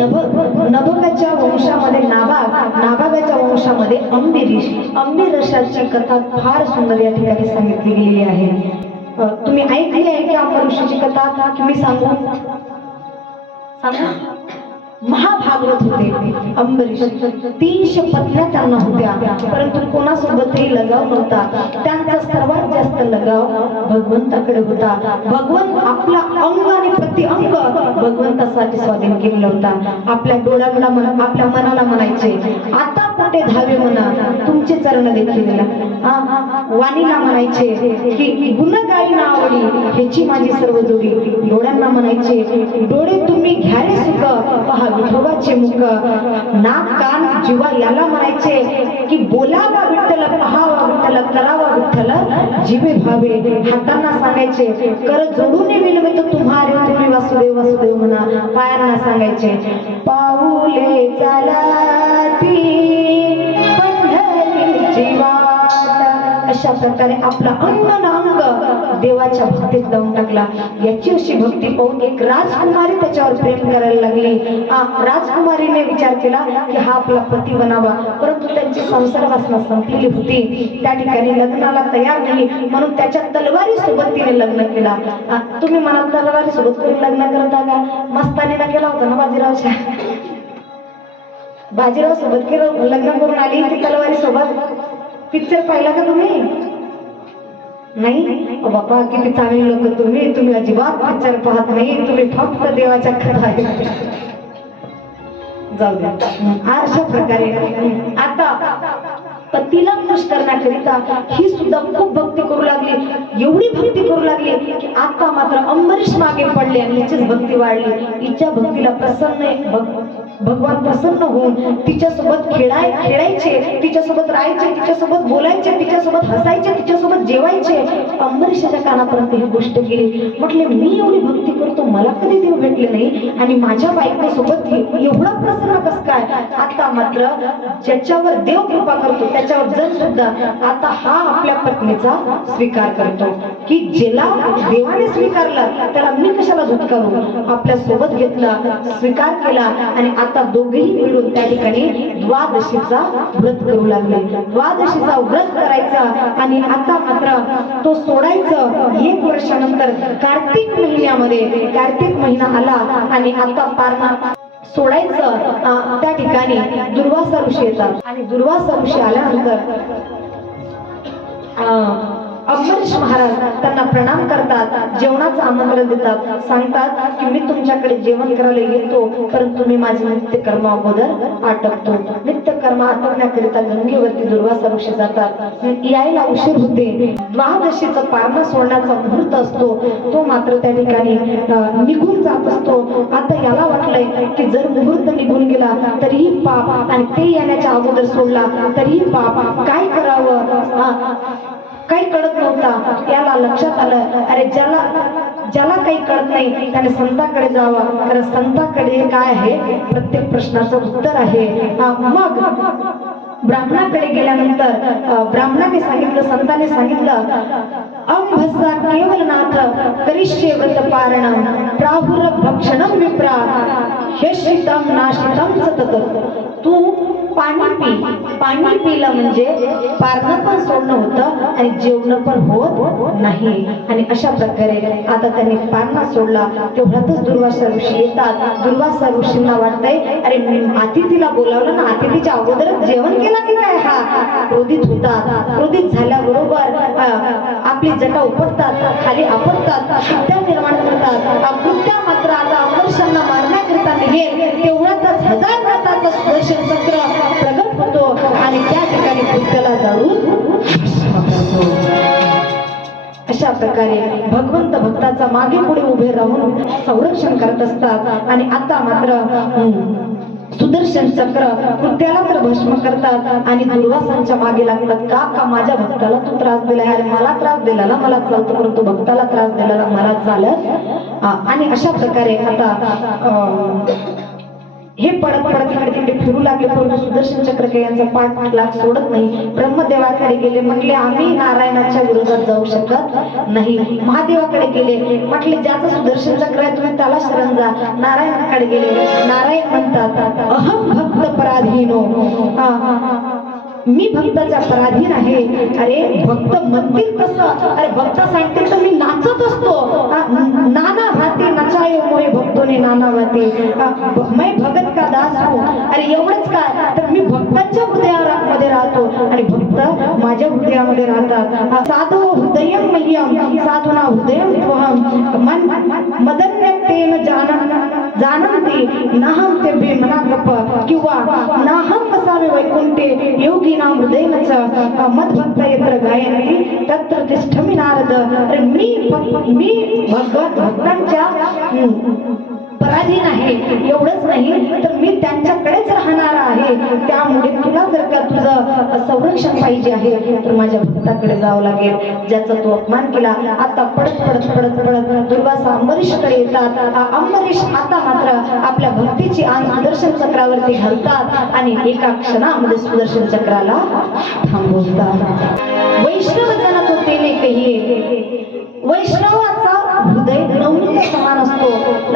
नभ नभगाच्या वंशामध्ये नाबाग नाबागाच्या वंशामध्ये अंबिरीश. अंबिरशाची कथा फार सुंदर या ठिकाणी सांगितली गेलेली आहे. तुम्ही ऐकली आहे की अंबर कथा? की मी सांगू. सांगा. महाभागवत होते. अंबरीश. तीनशे पत्न्या त्यांना होत्या. परंतु कोणासोबतही लगाव नव्हता. त्यांचा सर्वात जास्त लगाव भगवंताकडे होता. भगवंत आपला अंग आणि प्रति अंग भगवंतासाठी स्वाधीन केलेला होता. आपल्या डोळ्याला म्हणा आपल्या मनाला म्हणायचे आता कुठे धावे म्हणा तुमचे चरण देखील. वाणीला म्हणायचे की गुण गाई ना आवडी ह्याची माझी सर्व जोडी. डोळ्यांना म्हणायचे डोळे तुम्ही घ्या रे सुख पहा विठोबाचे मुख नाक कान जीवा याला म्हणायचे की बोलावा विठ्ठल पहावा विठ्ठल करावा विठ्ठल. जीवे भावे हातांना सांगायचे कर जोडून विलवत तुम्हारे तुम्ही वासुदेव वासुदेव म्हणा. पायांना सांगायचे पाऊले चालाती ती वाट आपला अन्न ना अंग देवाच्या भक्तीत लावून टाकला. याची अशी भक्ती पाहून एक राजकुमारी त्याच्यावर प्रेम करायला लागली. राजकुमारीने विचार केला की हा आपला पती बनावा. परंतु त्यांची संसार वासना संपलेली होती. त्या ठिकाणी लग्नाला तयार नाही. म्हणून त्याच्या तलवारी सोबत तिने लग्न केला. तुम्ही मला तलवारी सोबत कोणी लग्न करता का मस्तानीला केला होता ना बाजीरावच्या? बाजीराव सोबत केलं लग्न करून आली ती तलवारी सोबत? पिक्चर पाहिला का तुम्ही? नाही? बाबा किती चांगले लोक तुम्ही. तुम्ही अजिबात पिक्चर पाहत नाही. तुम्ही फक्त देवाच्या कथा जाऊ द्या अशा प्रकारे. आता पतीला खुश करण्याकरिता ही सुद्धा खूप भक्ती करू लागली. एवढी भक्ती करू लागली की आता मात्र अंबरीश मागे पडले आणि हिचीच भक्ती वाढली. हिच्या भक्तीला प्रसन्न भगवान प्रसन्न होऊन तिच्यासोबत खेळाय खेळायचे तिच्यासोबत राहायचे तिच्यासोबत बोलायचे तिच्यासोबत हसायचे तिच्यासोबत जेवायचे अंबरीशाच्या कानापर्यंत ही गोष्ट गेली म्हटले मी एवढी भक्ती करतो मला कधी देव भेटले नाही आणि माझ्या बायकोसोबत एवढा प्रसन्न कस काय? आता मात्र ज्याच्यावर देव कृपा करतो त्याच्यावर जण सुद्धा आता हा आपल्या पत्नीचा स्वीकार करतो. की ज्याला देवाने स्वीकारला त्याला मी कशाला झुटकारू आपल्यासोबत घेतला स्वीकार केला आणि आता दोघेही मिळून त्या ठिकाणी द्वादशीचा व्रत करू लागले. द्वादशीचा व्रत करायचा आणि आता मात्र तो सोडा सोडायचं एक वर्षानंतर कार्तिक महिन्यामध्ये कार्तिक महिना आला आणि आता पारणा सोडायचं त्या ठिकाणी दुर्वासा ऋषी येतात. आणि दुर्वासा ऋषी आल्यानंतर अं, महाराज त्यांना प्रणाम करतात जेवणाचं आमंत्रण देतात सांगतात की मी तुमच्याकडे जेवण करायला येतो परंतु मी माझे नित्यकर्म अगोदर आटपतो. नित्यकर्म आटपण्याकरिता गंगेवरती दुर्वासा वृक्ष जातात. यायला उशीर होते. द्वादशीचा पारणा सोडण्याचा मुहूर्त असतो. तो मात्र त्या ठिकाणी निघून जात असतो. आता याला वाटलंय की जर मुहूर्त निघून गेला तरीही पाप आणि ते येण्याच्या अगोदर सोडला तरीही पाप. काय करावं? काही कळत नव्हता. याला लक्षात आलं अरे ज्याला ज्याला काही कळत नाही त्याने संतांकडे जावं. कारण संतांकडे काय आहे? प्रत्येक प्रश्नाचं उत्तर आहे. मग ब्राह्मणाकडे गेल्यानंतर ब्राह्मणाने सांगितलं संताने सांगितलं अंभसा केवल नाथ करिष्ये व्रत पारण प्राहुर भक्षणम विप्रा ह्यशितम नाशितम सतत. तू पाणी पी. पाणी पिलं म्हणजे पारणं पण सोडणं होतं आणि जेवण पण होत नाही. आणि अशा प्रकारे आता त्यांनी पारणा सोडला. तेवढ्यातच दुर्वासा ऋषी येतात. दुर्वासा ऋषींना वाटतंय अरे मी अतिथीला बोलावलं ना अतिथीच्या अगोदरच जेवण केला की काय हा? क्रोधित होतात. क्रोधित झाल्याबरोबर आपली जटा उपटतात खाली आपटतात कृत्या निर्माण करतात. कृत्या मात्र आता अमर्षांना मारण्याकरिता निघेल. तेवढ्यातच प्रकारे भगवंत भक्ताचा मागे पुढे उभे राहून संरक्षण करत असतात. आणि आता मात्र सुदर्शन चक्र कृत्याला तर भस्म करतात. आणि दुर्वासांच्या मागे लागतात. का का माझ्या भक्ताला तू त्रास दिला अरे मला त्रास दिला ना मला चालतो परंतु भक्ताला त्रास दिला मला चालत? आणि अशा प्रकारे आता हे हे पडत पडत इकडे तिकडे फिरू लागले. परंतु सुदर्शन चक्र यांचा पाठ लाग सोडत नाही. ब्रह्मदेवाकडे गेले. म्हटले आम्ही नारायणाच्या विरोधात जाऊ शकत नाही. महादेवाकडे गेले. म्हटले ज्याचं सुदर्शन चक्र आहे तुम्ही त्याला शरण जा नारायणाकडे गेले. नारायण म्हणतात अहम भक्त पराधीनो. मी भक्ताच्या पराधीन आहे. अरे भक्त म्हणतील कसं? अरे भक्त सांगतील तर मी नाचत असतो. मोहे भक्तोने नाना भगत का दास हो? अरे एवढंच काय? तर मी भक्तांच्या हृदयामध्ये राहतो. आणि भक्त माझ्या हृदयामध्ये राहतात. हा, साधो हृदयम मह्यम साधुना हृदयम त्वहम मन मदन्यतेन जाणते नाहम ते तेभे मनागप किंवा नाहम असावे वैकुंठे योगिनां हृदयेन च. मद्भक्त यत्र गायंती तत्र तिष्ठमि नारद. अरे मी मी भगवत भक्तांच्या पराधीन आहे एवढंच नाही तर मी त्यांच्याकडेच राहणार आहे. त्यामुळे तुला जर का तुझं संरक्षण पाहिजे आहे तर माझ्या भक्ताकडे जावं लागेल. ज्याचा तू अपमान केला आता पडत पडत पडत पडत दुर्वासा अंबरीशकडे येतात. अंबरीश आता मात्र आपल्या भक्तीची आण सुदर्शन चक्रावरती घालतात आणि एका क्षणामध्ये सुदर्शन चक्राला थांबवतात. वैष्णव जन तो तेने कहिये वैष्णवाचा हृदय नवनीत समान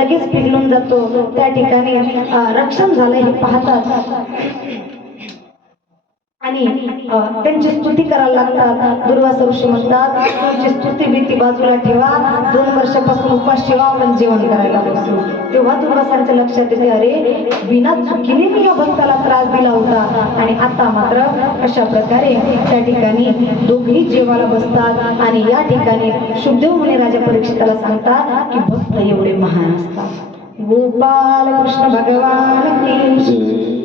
लगेच पिघलून जातो. त्या ठिकाणी रक्षण झालं हे पाहतात आणि त्यांची स्तुती करायला लागतात. दुर्वास ऋषी म्हणतात तुमची स्तुती भीती बाजूला ठेवा. दोन वर्षापासून उपास ठेवा आपण जेवण करायला बसू. तेव्हा दुर्वासांच्या लक्षात येते अरे बिना चुकीने मी या भक्ताला त्रास दिला होता. आणि आता मात्र अशा प्रकारे त्या ठिकाणी दोघेही जेवायला बसतात. आणि या ठिकाणी शुभदेव मुनी राजा परीक्षिताला सांगतात की भक्त एवढे महान असतात. गोपाल कृष्ण भगवान की